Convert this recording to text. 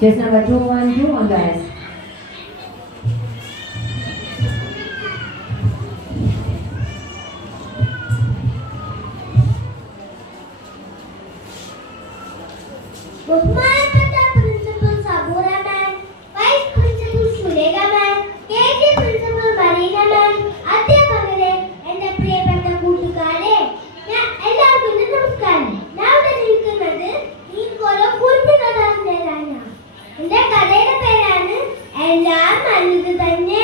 Chest number 212 on the S. ബഹുമാനപ്പെട്ട principal Saboora മാം, vice principal Sulekha മാം, KG principal Marina മാം, അധ്യാപകരെ, എന്റെ പ്രിയപ്പെട്ട കൂട്ടുകാരെ, എല്ലാവർക്കും നമസ്കാരം. ഞാൻ ഇവിടെ നിൽക്കുന്നത് ഈ കൊലം കുറിപ്പ് കഥാസിലാണ്. എന്റെ കഥയുടെ പേരാണ് എല്ലാം നല്ലത് തന്നെ.